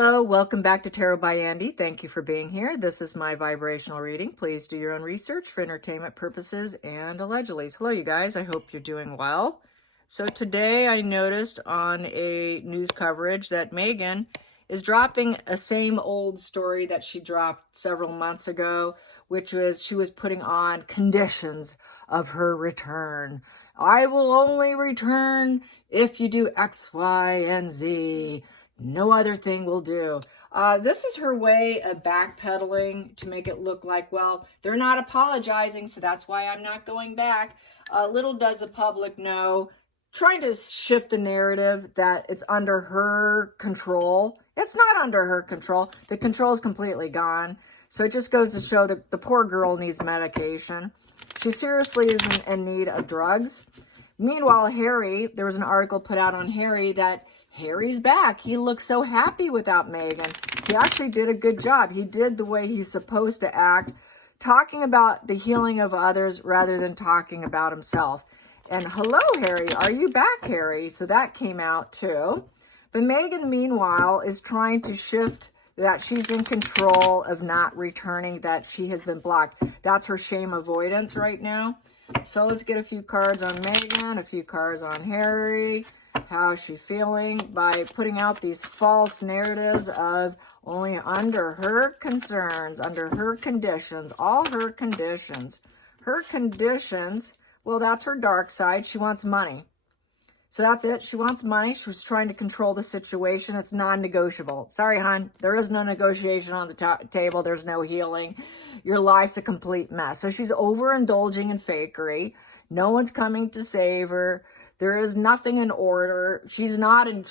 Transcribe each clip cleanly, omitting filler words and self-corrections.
Hello, welcome back to Tarot by Andy. Thank you for being here. This is my vibrational reading. Please do your own research for entertainment purposes and allegedly. Hello, you guys. I hope you're doing well. So today I noticed on a news coverage that Meghan is dropping a same old story that she dropped several months ago, which was she was putting on conditions of her return. I will only return if you do X, Y, and Z. No other thing will do. This is her way of backpedaling to make it look like, well, they're not apologizing, so that's why I'm not going back. Little does the public know, trying to shift the narrative that it's under her control. It's not under her control. The control is completely gone. So it just goes to show that the poor girl needs medication. She seriously is in need of drugs. Meanwhile, Harry, there was an article put out on Harry that Harry's back. He looks so happy without Meghan. He actually did a good job. He did the way he's supposed to act, talking about the healing of others rather than talking about himself. And hello, Harry. Are you back, Harry? So that came out too. But Meghan, meanwhile, is trying to shift that she's in control of not returning, that she has been blocked. That's her shame avoidance right now. So let's get a few cards on Meghan, a few cards on Harry. How is she feeling by putting out these false narratives of only under her concerns, under her conditions, all her conditions. Her conditions, well, that's her dark side. She wants money. So that's it. She wants money. She was trying to control the situation. It's non-negotiable. Sorry, hon. There is no negotiation on the table. There's no healing. Your life's a complete mess. So she's overindulging in fakery. No one's coming to save her. There is nothing in order. She's not in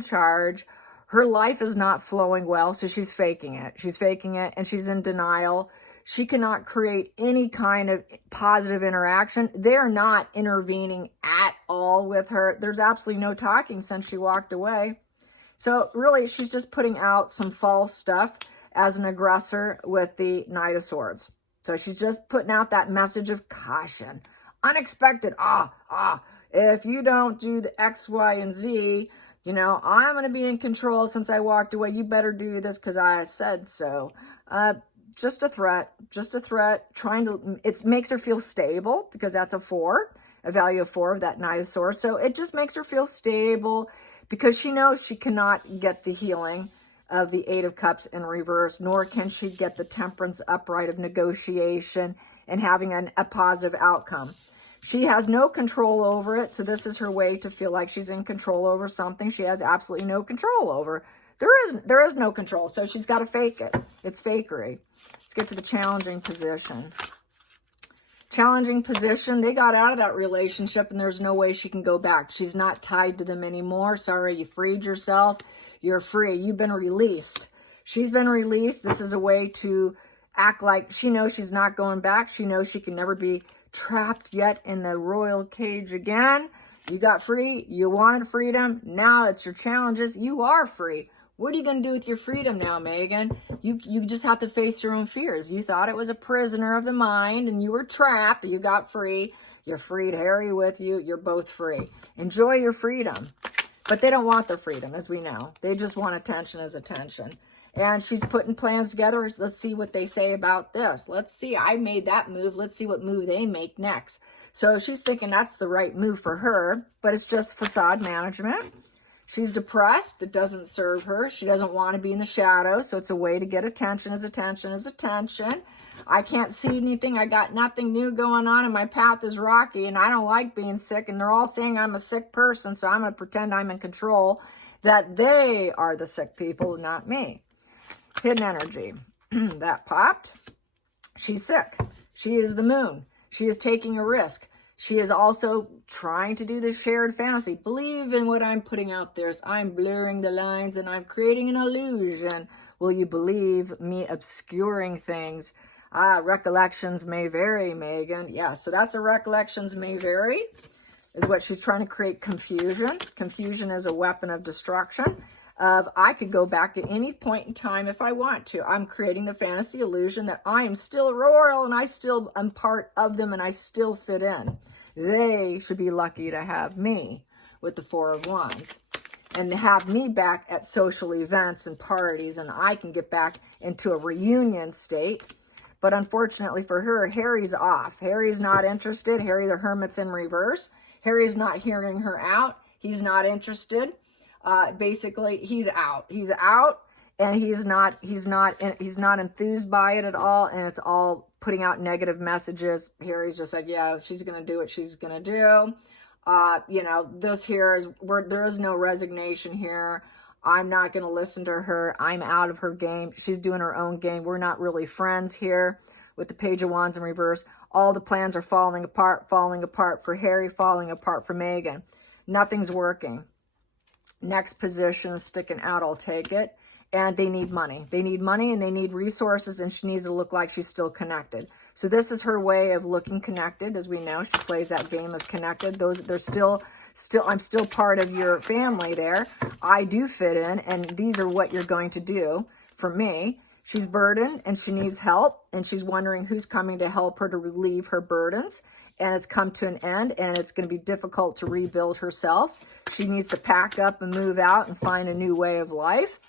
charge. Her life is not flowing well, so she's faking it. She's faking it, and she's in denial. She cannot create any kind of positive interaction. They're not intervening at all with her. There's absolutely no talking since she walked away. So really, she's just putting out some false stuff as an aggressor with the Knight of Swords. So she's just putting out that message of caution. Unexpected. If you don't do the X, Y, and Z, you know, I'm going to be in control since I walked away. You better do this because I said so. Just a threat, it makes her feel stable because that's a value of 4 of that Knight of Swords. So it just makes her feel stable because she knows she cannot get the healing of the 8 of Cups in reverse, nor can she get the Temperance upright of negotiation and having a positive outcome. She has no control over it, so this is her way to feel like she's in control over something she has absolutely no control over. There is no control, so she's got to fake it. It's fakery. Let's get to the challenging position. Challenging position, they got out of that relationship, and there's no way she can go back. She's not tied to them anymore. Sorry, you freed yourself. You're free. You've been released. She's been released. This is a way to act like she knows she's not going back. She knows she can never be trapped yet in the royal cage again. You got free. You wanted freedom. Now it's your challenges. You are free. What are you going to do with your freedom now, Meghan? You just have to face your own fears. You thought it was a prisoner of the mind and you were trapped. You got free. You freed Harry with you. You're both free. Enjoy your freedom. But they don't want the freedom, as we know. They just want attention as attention. And she's putting plans together. Let's see what they say about this. Let's see. I made that move. Let's see what move they make next. So she's thinking that's the right move for her, but it's just facade management. She's depressed. It doesn't serve her. She doesn't want to be in the shadows, so it's a way to get attention as attention as attention. I can't see anything. I got nothing new going on, and my path is rocky, and I don't like being sick, and they're all saying I'm a sick person, so I'm going to pretend I'm in control, that they are the sick people, not me. Hidden energy. That popped. She's sick. She is the moon. She is taking a risk. She is also trying to do the shared fantasy. Believe in what I'm putting out there. I'm blurring the lines and I'm creating an illusion. Will you believe me obscuring things? Recollections may vary, Meghan. Yeah, so that's a recollections may vary, is what she's trying to create confusion. Confusion is a weapon of destruction. I could go back at any point in time if I want to. I'm creating the fantasy illusion that I am still royal and I still am part of them and I still fit in. They should be lucky to have me with the 4 of Wands. and have me back at social events and parties, and I can get back into a reunion state. But unfortunately for her, Harry's off. Harry's not interested. Harry the Hermit's in reverse. Harry's not hearing her out. He's not interested. Basically, he's out. He's out, and he's not enthused by it at all, and it's all putting out negative messages. Harry's just like, yeah, she's going to do what she's going to do. You know, there is no resignation here. I'm not going to listen to her. I'm out of her game. She's doing her own game. We're not really friends here with the Page of Wands in reverse. All the plans are falling apart for Harry, falling apart for Meghan. Nothing's working. Next position is sticking out. I'll take it. And they need money. They need money and they need resources, and she needs to look like she's still connected. So this is her way of looking connected. As we know, she plays that game of connected. I'm still part of your family there. I do fit in, and these are what you're going to do for me. She's burdened and she needs help, and she's wondering who's coming to help her to relieve her burdens. And it's come to an end, and it's going to be difficult to rebuild herself. She needs to pack up and move out and find a new way of life.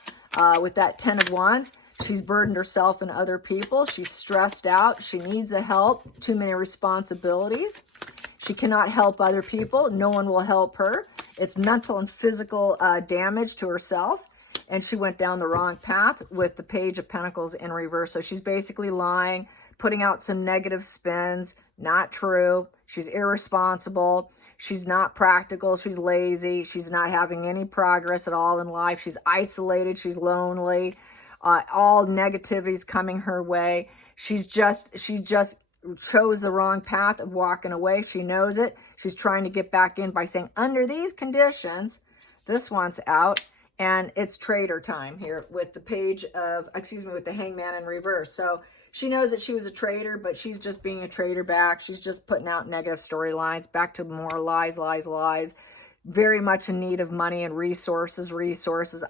With that 10 of Wands, she's burdened herself and other people. She's stressed out. She needs the help. Too many responsibilities. She cannot help other people. No one will help her. It's mental and physical damage to herself. And she went down the wrong path with the Page of Pentacles in reverse. So she's basically lying, putting out some negative spins. Not true. She's irresponsible. She's not practical. She's lazy. She's not having any progress at all in life. She's isolated. She's lonely. All negativity's coming her way. She just chose the wrong path of walking away. She knows it. She's trying to get back in by saying, under these conditions, this one's out. And it's traitor time here with the with the Hangman in reverse. So she knows that she was a traitor, but she's just being a traitor back. She's just putting out negative storylines, back to more lies, lies, lies. Very much in need of money and resources.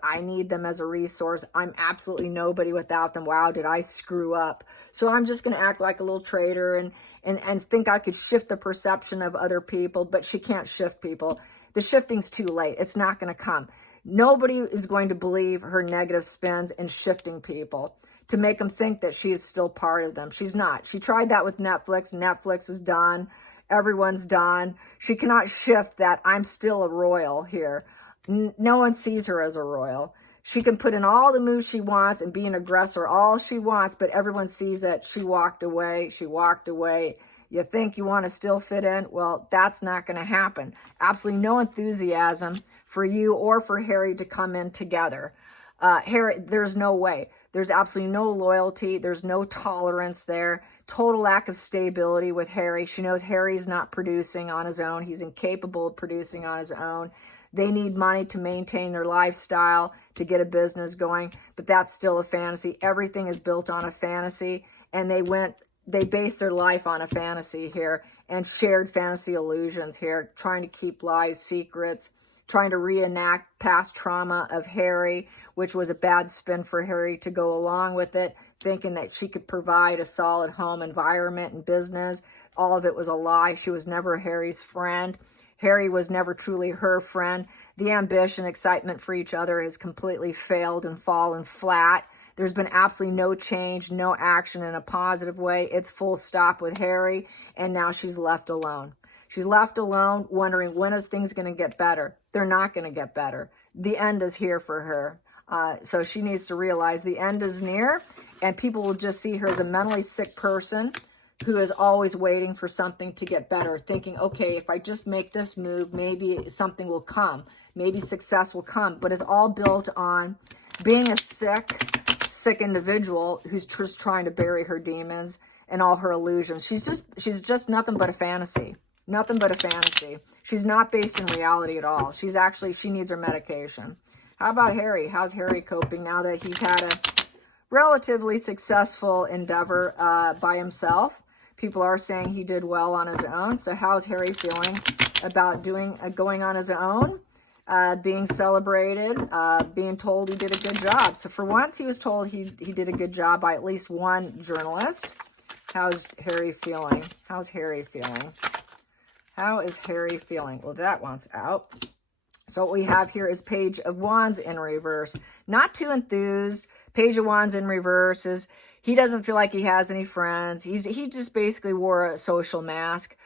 I need them as a resource. I'm absolutely nobody without them. Wow, did I screw up? So I'm just going to act like a little traitor and think I could shift the perception of other people, but she can't shift people. The shifting's too late. It's not going to come. Nobody is going to believe her negative spins and shifting people to make them think that she is still part of them. She's not. She tried that with Netflix. Netflix is done. Everyone's done. She cannot shift that I'm still a royal here. No one sees her as a royal. She can put in all the moves she wants and be an aggressor all she wants, but everyone sees that she walked away. She walked away. You think you want to still fit in? Well, that's not going to happen. Absolutely no enthusiasm for you or for Harry to come in together. Harry, there's no way. There's absolutely no loyalty. There's no tolerance there. Total lack of stability with Harry. She knows Harry's not producing on his own. He's incapable of producing on his own. They need money to maintain their lifestyle, to get a business going, but that's still a fantasy. Everything is built on a fantasy, and they base their life on a fantasy here and shared fantasy illusions here, trying to keep lies, secrets, trying to reenact past trauma of Harry, which was a bad spin for Harry to go along with it, thinking that she could provide a solid home environment and business. All of it was a lie. She was never Harry's friend. Harry was never truly her friend. The ambition, excitement for each other has completely failed and fallen flat. There's been absolutely no change, no action in a positive way. It's full stop with Harry, and now she's left alone. She's left alone, wondering, when is things going to get better? They're not going to get better. The end is here for her. So she needs to realize the end is near, and people will just see her as a mentally sick person who is always waiting for something to get better, thinking, okay, if I just make this move, maybe something will come. Maybe success will come. But it's all built on being a sick individual who's just trying to bury her demons and all her illusions. She's just nothing but a fantasy. Nothing but a fantasy. She's not based in reality at all. She needs her medication. How about Harry? How's Harry coping now that he's had a relatively successful endeavor by himself? People are saying he did well on his own. So how's Harry feeling about going on his own, being celebrated, being told he did a good job? So for once, he was told he did a good job by at least one journalist. How's Harry feeling? How's Harry feeling? How is Harry feeling? Well, that one's out. So what we have here is Page of Wands in reverse. Not too enthused. Page of Wands in reverse is, he doesn't feel like he has any friends. He just basically wore a social mask.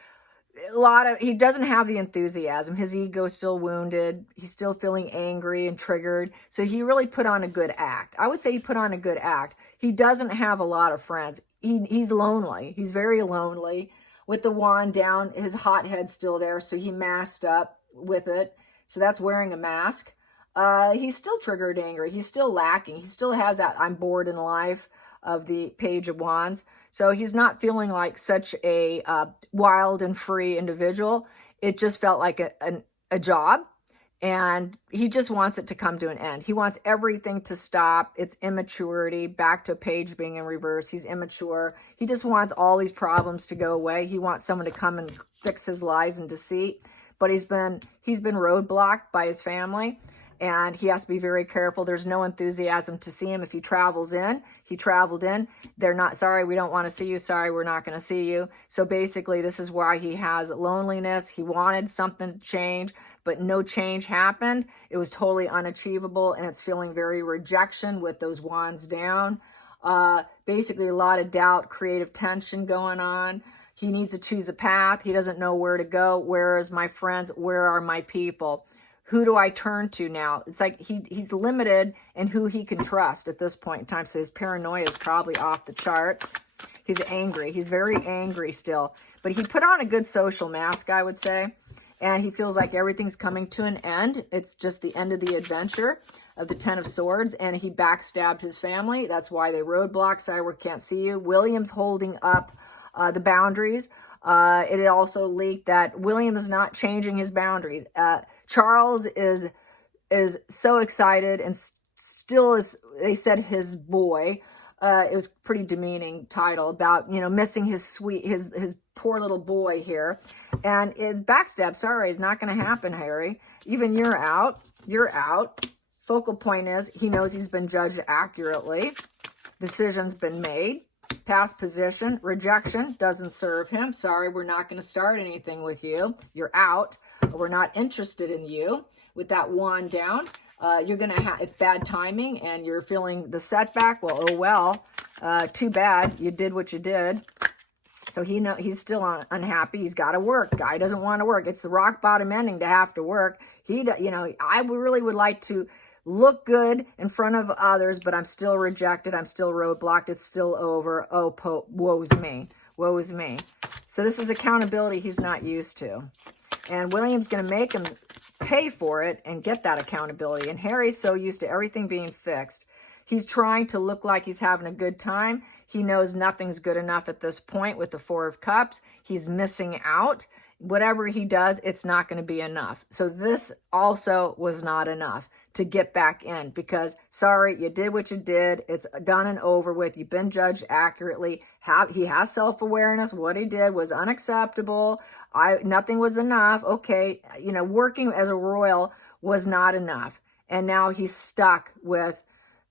He doesn't have the enthusiasm. His ego is still wounded. He's still feeling angry and triggered. So he really put on a good act. I would say he put on a good act. He doesn't have a lot of friends. He's lonely. He's very lonely. With the wand down, his hot head's still there, so he masked up with it. So that's wearing a mask. He's still triggered angry. He's still lacking. He still has that I'm bored in life of the Page of Wands. So he's not feeling like such a wild and free individual. It just felt like a job, and he just wants it to come to an end. He wants everything to stop. It's immaturity. Back to Page being in reverse. He's immature. He just wants all these problems to go away. He wants someone to come and fix his lies and deceit. But he's been roadblocked by his family, and he has to be very careful. There's no enthusiasm to see him. If he travels in, he traveled in. They're not, sorry, we don't want to see you. Sorry, we're not going to see you. So basically, this is why he has loneliness. He wanted something to change, but no change happened. It was totally unachievable, and it's feeling very rejection with those wands down. Basically, a lot of doubt, creative tension going on. He needs to choose a path. He doesn't know where to go. Where is my friends? Where are my people? Who do I turn to now? It's like he's limited in who he can trust at this point in time. So his paranoia is probably off the charts. He's angry. He's very angry still. But he put on a good social mask, I would say. And he feels like everything's coming to an end. It's just the end of the adventure of the Ten of Swords. And he backstabbed his family. That's why they roadblocked. Sorry, we can't see you. William's holding up the boundaries. It also leaked that William is not changing his boundaries. Charles is so excited and still is, they said, his boy. It was a pretty demeaning title about, missing his poor little boy here. And it's backstab. Sorry, it's not going to happen, Harry. Even you're out. You're out. Focal point is he knows he's been judged accurately. Decision's been made. Past position, rejection, doesn't serve him. Sorry, we're not going to start anything with you. You're out. We're not interested in you. With that wand down, you're going to have, it's bad timing, and you're feeling the setback. Well, oh well, too bad. You did what you did. So he's still unhappy. He's got to work. Guy doesn't want to work. It's the rock bottom ending to have to work. I really would like to look good in front of others, but I'm still rejected. I'm still roadblocked. It's still over. Oh, woe's me. Woe's me. So this is accountability he's not used to. And William's going to make him pay for it and get that accountability. And Harry's so used to everything being fixed. He's trying to look like he's having a good time. He knows nothing's good enough at this point with the Four of Cups. He's missing out. Whatever he does, it's not going to be enough. So this also was not enough to get back in, because sorry, you did what you did. It's done and over with. You've been judged accurately. He has self-awareness. What he did was unacceptable. Nothing was enough. Okay, working as a royal was not enough. And now he's stuck with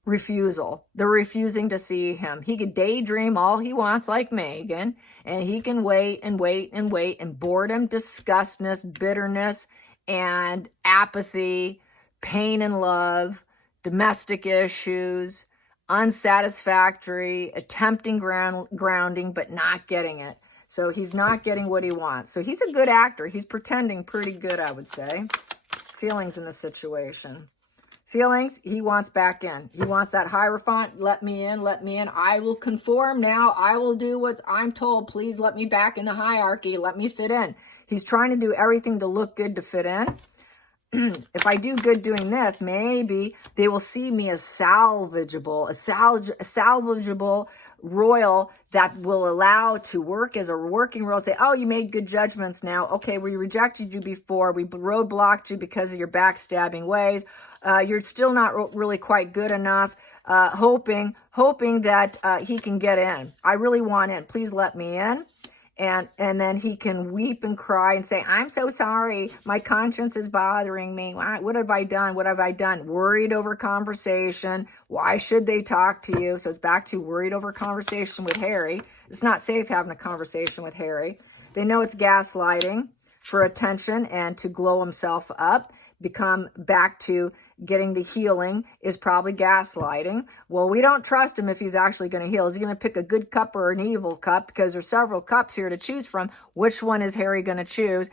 refusal. They're refusing to see him. He could daydream all he wants like Meghan, and he can wait and wait and wait, and boredom, disgustness, bitterness, and apathy, pain and love, domestic issues, unsatisfactory, attempting grounding, but not getting it. So he's not getting what he wants. So he's a good actor. He's pretending pretty good, I would say. Feelings in the situation. Feelings, he wants back in. He wants that Hierophant. Let me in, let me in. I will conform now. I will do what I'm told. Please let me back in the hierarchy. Let me fit in. He's trying to do everything to look good to fit in. If I do good doing this, maybe they will see me as salvageable, a salvageable royal that will allow to work as a working royal. Say, oh, you made good judgments now. Okay, we rejected you before. We roadblocked you because of your backstabbing ways. You're still not really quite good enough. Hoping that he can get in. I really want in. Please let me in. And then he can weep and cry and say, I'm so sorry. My conscience is bothering me. What have I done? What have I done? Worried over conversation. Why should they talk to you? So it's back to worried over conversation with Harry. It's not safe having a conversation with Harry. They know it's gaslighting for attention and to glow himself up. become back to getting the healing is probably gaslighting. Well, we don't trust him if he's actually going to heal. Is he going to pick a good cup or an evil cup? Because there's several cups here to choose from. Which one is Harry going to choose?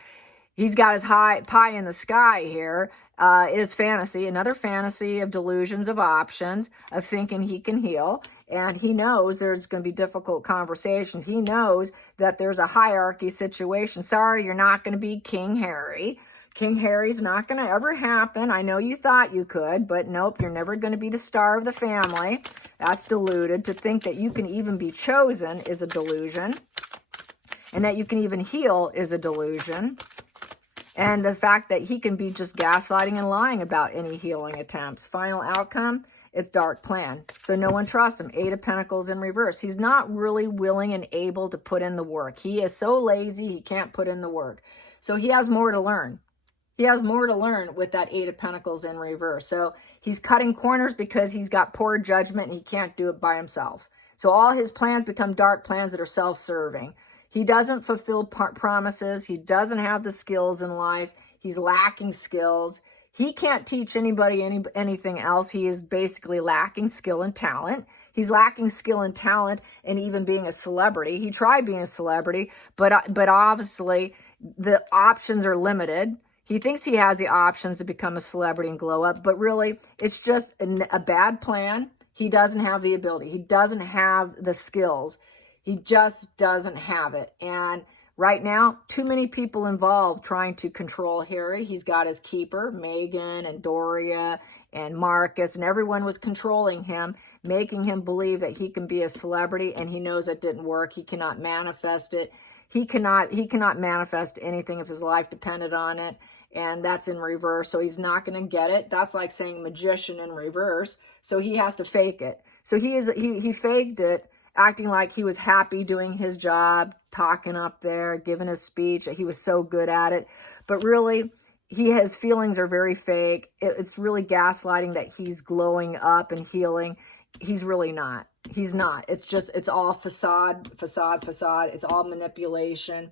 He's got his high pie in the sky here. It is fantasy, another fantasy of delusions, of options, of thinking he can heal. And he knows there's going to be difficult conversations. He knows that there's a hierarchy situation. Sorry, you're not going to be King Harry. King Harry's not going to ever happen. I know you thought you could, but nope, you're never going to be the star of the family. That's deluded. To think that you can even be chosen is a delusion. And that you can even heal is a delusion. And the fact that he can be just gaslighting and lying about any healing attempts. Final outcome, it's dark plan. So no one trusts him. 8 of Pentacles in reverse. He's not really willing and able to put in the work. He is so lazy, he can't put in the work. So he has more to learn. He has more to learn with that 8 of Pentacles in reverse. So he's cutting corners because he's got poor judgment and he can't do it by himself. So all his plans become dark plans that are self-serving. He doesn't fulfill promises. He doesn't have the skills in life. He's lacking skills. He can't teach anybody anything else. He is basically lacking skill and talent. He's lacking skill and talent in even being a celebrity. He tried being a celebrity, but obviously the options are limited. He thinks he has the options to become a celebrity and glow up, but really it's just a bad plan. He doesn't have the ability. He doesn't have the skills. He just doesn't have it. And right now, too many people involved trying to control Harry. He's got his keeper, Meghan and Doria and Marcus, and everyone was controlling him, making him believe that he can be a celebrity, and he knows that didn't work. He cannot manifest it. He cannot manifest anything if his life depended on it, and that's in reverse, so he's not going to get it. That's like saying magician in reverse, so he has to fake it. So he faked it, acting like he was happy doing his job, talking up there, giving a speech. He was so good at it. But really, his feelings are very fake. It's really gaslighting that he's glowing up and healing. He's really not. He's not. It's all facade. It's all manipulation.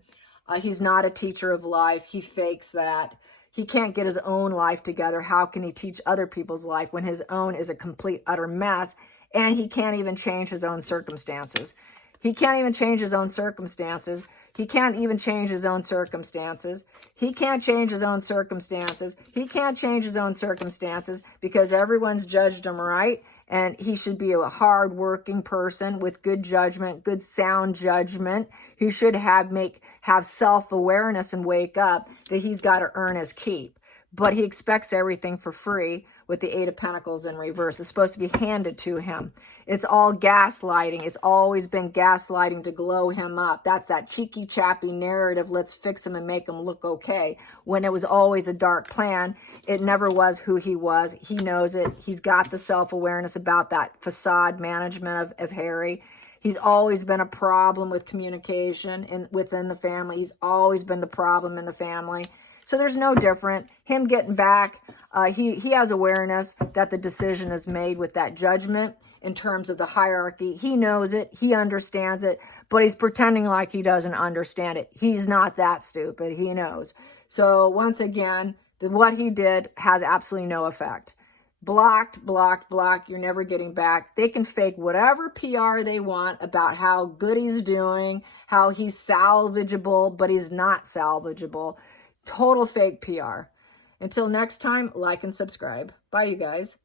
He's not a teacher of life. He fakes that. He can't get his own life together. How can he teach other people's life when his own is a complete, utter mess? And he can't even change his own circumstances. He can't even change his own circumstances. He can't even change his own circumstances. He can't change his own circumstances. He can't change his own circumstances because everyone's judged him right. And he should be a hard-working person with good judgment, good sound judgment. He should have self-awareness and wake up that he's got to earn his keep. But he expects everything for free with the 8 of Pentacles in reverse. It's supposed to be handed to him. It's all gaslighting. It's always been gaslighting to glow him up. That's that cheeky, chappy narrative, let's fix him and make him look okay, when it was always a dark plan. It never was who he was. He knows it. He's got the self-awareness about that facade management of Harry. He's always been a problem with communication within the family. He's always been the problem in the family. So there's no different. Him getting back, he has awareness that the decision is made with that judgment in terms of the hierarchy. He knows it. He understands it. But he's pretending like he doesn't understand it. He's not that stupid. He knows. So once again, what he did has absolutely no effect. Blocked, blocked, blocked. You're never getting back. They can fake whatever PR they want about how good he's doing, how he's salvageable, but he's not salvageable. Total fake PR. Until next time, like and subscribe. Bye, you guys.